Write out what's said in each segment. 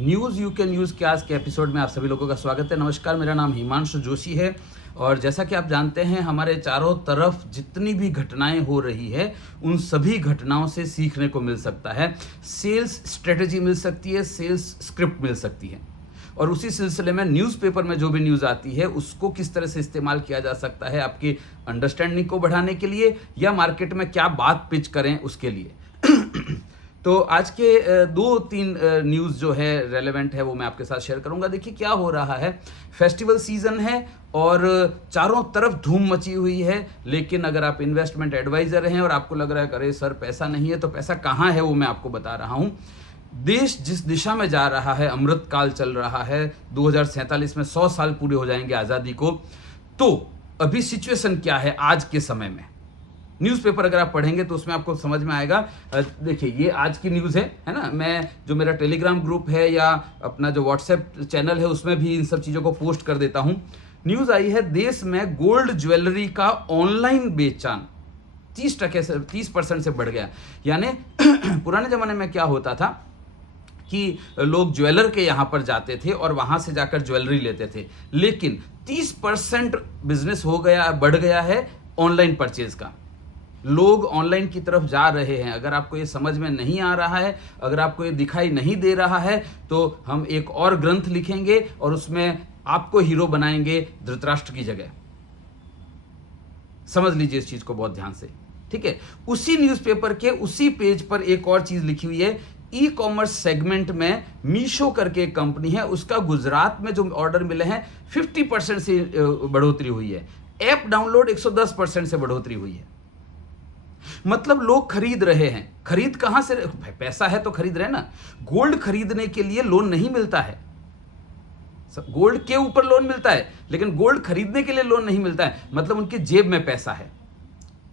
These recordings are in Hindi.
न्यूज़ यू कैन यूज़ के आज के एपिसोड में आप सभी लोगों का स्वागत है। नमस्कार, मेरा नाम हिमांशु जोशी है और जैसा कि आप जानते हैं हमारे चारों तरफ जितनी भी घटनाएं हो रही है उन सभी घटनाओं से सीखने को मिल सकता है। सेल्स स्ट्रेटजी मिल सकती है, सेल्स स्क्रिप्ट मिल सकती है और उसी सिलसिले में न्यूज़पेपर में जो भी न्यूज़ आती है उसको किस तरह से इस्तेमाल किया जा सकता है आपकी अंडरस्टैंडिंग को बढ़ाने के लिए या मार्केट में क्या बात पिच करें उसके लिए। तो आज के दो तीन न्यूज़ जो है रेलेवेंट है वो मैं आपके साथ शेयर करूंगा। देखिए क्या हो रहा है, फेस्टिवल सीजन है और चारों तरफ धूम मची हुई है, लेकिन अगर आप इन्वेस्टमेंट एडवाइजर हैं और आपको लग रहा है अरे सर पैसा नहीं है, तो पैसा कहाँ है वो मैं आपको बता रहा हूँ। देश जिस दिशा में जा रहा है, अमृत काल चल रहा है, 2047 में 100 साल पूरे हो जाएंगे आज़ादी को। तो अभी सिचुएशन क्या है आज के समय में, न्यूज़पेपर अगर आप पढ़ेंगे तो उसमें आपको समझ में आएगा। देखिए ये आज की न्यूज़ है ना। मैं जो मेरा टेलीग्राम ग्रुप है या अपना जो व्हाट्सएप चैनल है उसमें भी इन सब चीज़ों को पोस्ट कर देता हूँ। न्यूज़ आई है, देश में गोल्ड ज्वेलरी का ऑनलाइन बेचान 30% से बढ़ गया। यानी पुराने ज़माने में क्या होता था कि लोग ज्वेलर के यहाँ पर जाते थे और वहाँ से जाकर ज्वेलरी लेते थे, लेकिन 30% बिजनेस हो गया, बढ़ गया है ऑनलाइन परचेज का। लोग ऑनलाइन की तरफ जा रहे हैं। अगर आपको ये समझ में नहीं आ रहा है, अगर आपको ये दिखाई नहीं दे रहा है, तो हम एक और ग्रंथ लिखेंगे और उसमें आपको हीरो बनाएंगे धृतराष्ट्र की जगह। समझ लीजिए इस चीज को बहुत ध्यान से, ठीक है। उसी न्यूज़पेपर के उसी पेज पर एक और चीज लिखी हुई है। ई कॉमर्स सेगमेंट में मीशो करके एक कंपनी है, उसका गुजरात में जो ऑर्डर मिले हैं 50% से बढ़ोतरी हुई है। ऐप डाउनलोड 110% से बढ़ोतरी हुई है। मतलब लोग खरीद रहे हैं। खरीद कहां से? पैसा है तो खरीद रहे हैं ना। गोल्ड खरीदने के लिए लोन नहीं मिलता है, गोल्ड के ऊपर लोन मिलता है, लेकिन गोल्ड खरीदने के लिए लोन नहीं मिलता है। मतलब उनकी जेब में पैसा है,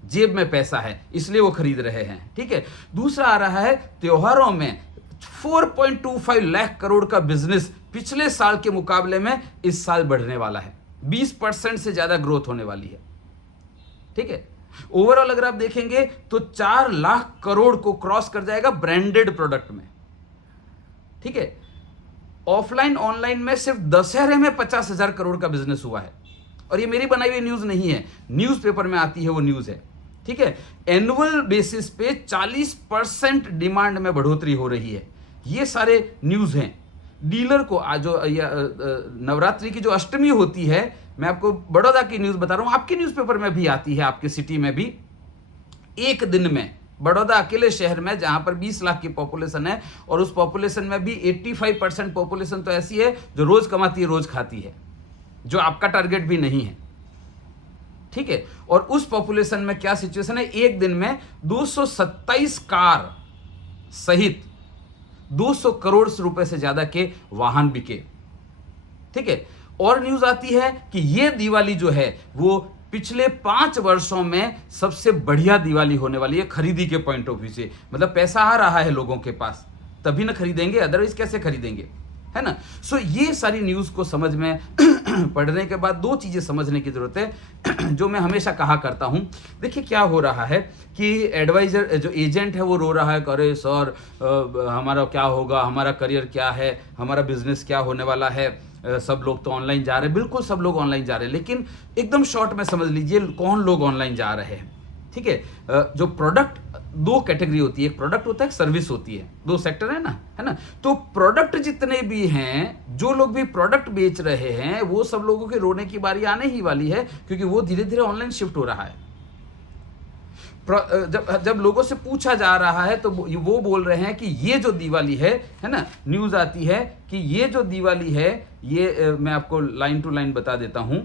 जेब में पैसा है, इसलिए वो खरीद रहे हैं, ठीक है। दूसरा आ रहा है, त्योहारों में 4.25 लाख करोड़ का बिजनेस पिछले साल के मुकाबले में इस साल बढ़ने वाला है। 20% से ज्यादा ग्रोथ होने वाली है, ठीक है। ओवरऑल अगर आप देखेंगे तो 4 लाख करोड़ को क्रॉस कर जाएगा ब्रांडेड प्रोडक्ट में, ठीक है। ऑफलाइन ऑनलाइन में सिर्फ दशहरे में 50,000 करोड़ का बिजनेस हुआ है और ये मेरी बनाई हुई न्यूज नहीं है, न्यूज़पेपर में आती है वो न्यूज है, ठीक है। एनुअल बेसिस पे 40% डिमांड में बढ़ोतरी हो रही है। ये सारे न्यूज हैं। डीलर को आज जो नवरात्रि की जो अष्टमी होती है, मैं आपको बड़ौदा की न्यूज बता रहा हूं, आपके न्यूज़पेपर में भी आती है, आपके सिटी में भी। एक दिन में बड़ौदा अकेले शहर में जहां पर 20 लाख की पॉपुलेशन है और उस पॉपुलेशन में भी 85% पॉपुलेशन तो ऐसी है जो रोज कमाती है रोज खाती है, जो आपका टारगेट भी नहीं है, ठीक है। और उस पॉपुलेशन में क्या सिचुएशन है, एक दिन में 227 कार सहित 200 करोड़ रुपए से ज्यादा के वाहन बिके, ठीक है। और न्यूज आती है कि ये दिवाली जो है वो पिछले 5 वर्षों में सबसे बढ़िया दिवाली होने वाली है खरीदी के पॉइंट ऑफ व्यू से। मतलब पैसा आ रहा है लोगों के पास, तभी ना खरीदेंगे, अदरवाइज कैसे खरीदेंगे, है ना। सो ये सारी न्यूज को समझ में पढ़ने के बाद दो चीजें समझने की जरूरत है जो मैं हमेशा कहा करता हूं। देखिए क्या हो रहा है कि एडवाइजर जो एजेंट है वो रो रहा है, अरे सर हमारा क्या होगा, हमारा करियर क्या है, हमारा बिजनेस क्या होने वाला है, सब लोग तो ऑनलाइन जा रहे हैं। बिल्कुल सब लोग ऑनलाइन जा रहे हैं, लेकिन एकदम शॉर्ट में समझ लीजिए कौन लोग ऑनलाइन जा रहे हैं, ठीक है। जो प्रोडक्ट, दो कैटेगरी होती है, एक प्रोडक्ट होता है, एक सर्विस होती है, दो सेक्टर है ना। तो प्रोडक्ट जितने भी हैं, जो लोग भी प्रोडक्ट बेच रहे हैं, वो सब लोगों के रोने की बारी आने ही वाली है, क्योंकि वो धीरे धीरे ऑनलाइन शिफ्ट हो रहा है। जब लोगों से पूछा जा रहा है तो वो बोल रहे हैं कि ये जो दिवाली है ना, न्यूज आती है कि ये जो दिवाली है, ये मैं आपको लाइन टू लाइन बता देता हूं।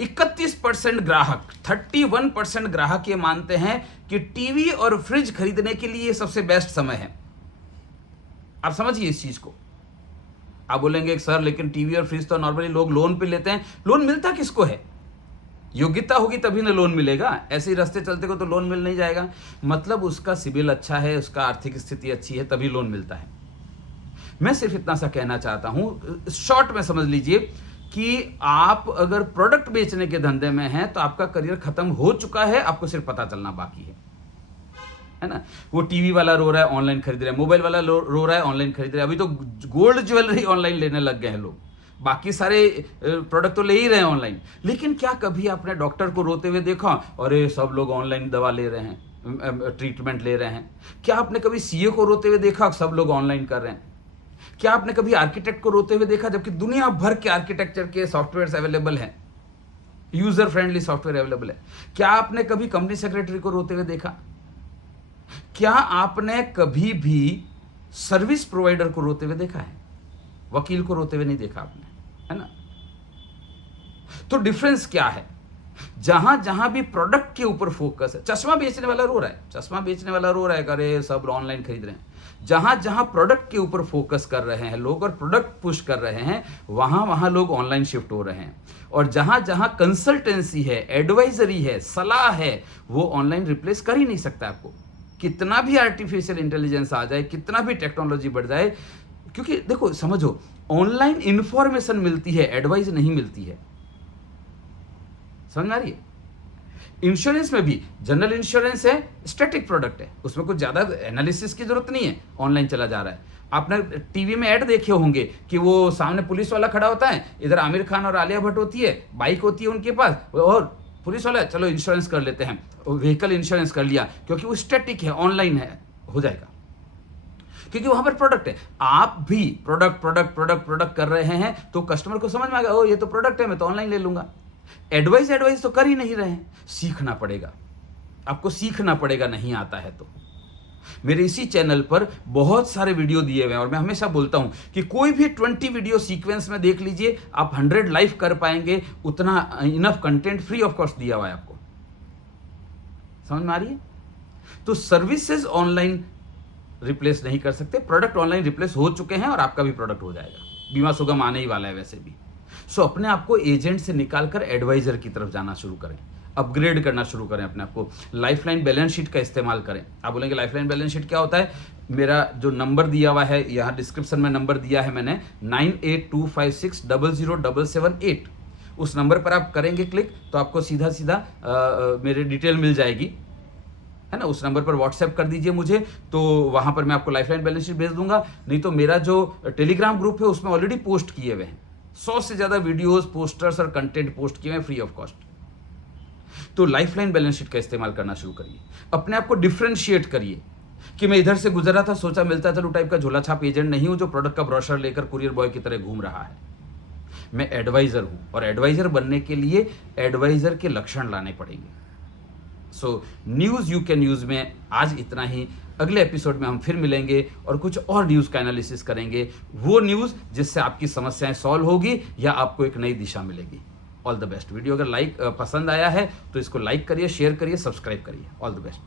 31% ग्राहक, 31% ग्राहक ये मानते हैं कि टीवी और फ्रिज खरीदने के लिए सबसे बेस्ट समय है। आप समझिए इस चीज को। आप बोलेंगे सर लेकिन टीवी और फ्रिज तो नॉर्मली लोग लोन पे लेते हैं। लोन मिलता किसको है? योग्यता होगी तभी ना लोन मिलेगा, ऐसे ही रास्ते चलते को तो लोन मिल नहीं जाएगा। मतलब उसका सिबिल अच्छा है, उसका आर्थिक स्थिति अच्छी है, तभी लोन मिलता है। मैं सिर्फ इतना सा कहना चाहता हूं, शॉर्ट में समझ लीजिए कि आप अगर प्रोडक्ट बेचने के धंधे में हैं तो आपका करियर खत्म हो चुका है, आपको सिर्फ पता चलना बाकी है है ना। वो टीवी वाला रो रहा है, ऑनलाइन खरीद रहा है, मोबाइल वाला रो रहा है, ऑनलाइन खरीद रहा है। अभी तो गोल्ड ज्वेलरी ऑनलाइन लेने लग गए हैं लोग, बाकी सारे प्रोडक्ट तो ले ही रहे हैं ऑनलाइन। लेकिन क्या कभी आपने डॉक्टर को रोते हुए देखा, अरे सब लोग ऑनलाइन दवा ले रहे हैं, ट्रीटमेंट ले रहे हैं? क्या आपने कभी सीए को रोते हुए देखा, सब लोग ऑनलाइन कर रहे हैं? क्या आपने कभी आर्किटेक्ट को रोते हुए देखा, जबकि दुनिया भर के आर्किटेक्चर के सॉफ्टवेयर अवेलेबल हैं, यूजर फ्रेंडली सॉफ्टवेयर अवेलेबल है? क्या आपने कभी कंपनी सेक्रेटरी को रोते हुए देखा? क्या आपने कभी भी सर्विस प्रोवाइडर को रोते हुए देखा है? वकील को रोते हुए नहीं देखा आपने, है ना। तो डिफरेंस क्या है? जहां जहां भी प्रोडक्ट के ऊपर फोकस है, चश्मा बेचने वाला रो रहा है, चश्मा बेचने वाला रो रहा है, अरे सब ऑनलाइन खरीद रहे हैं। जहां जहां प्रोडक्ट के ऊपर फोकस कर रहे हैं लोग और प्रोडक्ट पुश कर रहे हैं, वहां वहां लोग ऑनलाइन शिफ्ट हो रहे हैं। और जहां जहां कंसल्टेंसी है, एडवाइजरी है, सलाह है, वो ऑनलाइन रिप्लेस कर ही नहीं सकता आपको। कितना भी आर्टिफिशियल इंटेलिजेंस आ जाए, कितना भी टेक्नोलॉजी बढ़ जाए, क्योंकि देखो समझो, ऑनलाइन इंफॉर्मेशन मिलती है, एडवाइस नहीं मिलती है। समझ आ रही है? इंश्योरेंस में भी जनरल इंश्योरेंस है, स्टैटिक प्रोडक्ट है, उसमें कुछ ज्यादा एनालिसिस की जरूरत नहीं है, ऑनलाइन चला जा रहा है। आपने टीवी में ऐड देखे होंगे कि वो सामने पुलिस वाला खड़ा होता है, इधर आमिर खान और आलिया भट्ट होती है, बाइक होती है उनके पास, और पुलिस वाला चलो इंश्योरेंस कर लेते हैं, व्हीकल इंश्योरेंस कर लिया, क्योंकि वो स्टैटिक है, ऑनलाइन है, हो जाएगा, क्योंकि वहां पर प्रोडक्ट है। आप भी प्रोडक्ट प्रोडक्ट प्रोडक्ट प्रोडक्ट कर रहे हैं तो कस्टमर को समझ में आ गया, ओ ये तो प्रोडक्ट है, मैं तो ऑनलाइन ले लूंगा। एडवाइस तो कर ही नहीं रहे हैं, सीखना पड़ेगा आपको, सीखना पड़ेगा, नहीं आता है तो। मेरे इसी चैनल पर बहुत सारे वीडियो दिए हुए हैं और मैं हमेशा बोलता हूं कि कोई भी 20 वीडियो सीक्वेंस में देख लीजिए, आप 100 लाइव कर पाएंगे, उतना enough content free of cost दिया हुआ है आपको। समझ में आ रही है? तो सर्विसेज ऑनलाइन रिप्लेस नहीं कर सकते, प्रोडक्ट ऑनलाइन रिप्लेस हो चुके हैं और आपका भी प्रोडक्ट हो जाएगा। बीमा सुगम आने ही वाला है वैसे भी। सो अपने आप को एजेंट से निकालकर एडवाइजर की तरफ जाना शुरू करें, अपग्रेड करना शुरू करें अपने आप को। लाइफलाइन बैलेंस शीट का इस्तेमाल करें। आप बोलेंगे लाइफलाइन बैलेंस शीट क्या होता है? मेरा जो नंबर दिया हुआ है, यहाँ डिस्क्रिप्शन में नंबर दिया है मैंने, 9825600778, उस नंबर पर आप करेंगे क्लिक तो आपको सीधा सीधा मेरे डिटेल मिल जाएगी, है ना। उस नंबर पर व्हाट्सएप कर दीजिए मुझे, तो वहां पर मैं आपको लाइफलाइन बैलेंस शीट भेज दूंगा। नहीं तो मेरा जो टेलीग्राम ग्रुप है उसमें ऑलरेडी पोस्ट किए हुए हैं, 100 से ज्यादा वीडियोस, पोस्टर्स और कंटेंट पोस्ट किए हैं फ्री ऑफ कॉस्ट। तो लाइफलाइन बैलेंस शीट का इस्तेमाल करना शुरू करिए, अपने आप को डिफरेंशिएट करिए कि मैं इधर से गुजरा था, सोचा मिलता चलो टाइप का झोला छाप एजेंट नहीं हूं जो प्रोडक्ट का ब्रोशर लेकर कुरियर बॉय की तरह घूम रहा है। मैं एडवाइजर हूं और एडवाइजर बनने के लिए एडवाइजर के लक्षण लाने पड़ेंगे। सो न्यूज़ यू कैन यूज़ में आज इतना ही। अगले एपिसोड में हम फिर मिलेंगे और कुछ और न्यूज़ का एनालिसिस करेंगे, वो न्यूज़ जिससे आपकी समस्याएं सॉल्व होगी या आपको एक नई दिशा मिलेगी। All the best. वीडियो अगर पसंद आया है तो इसको लाइक करिए, शेयर करिए, सब्सक्राइब करिए। All the best.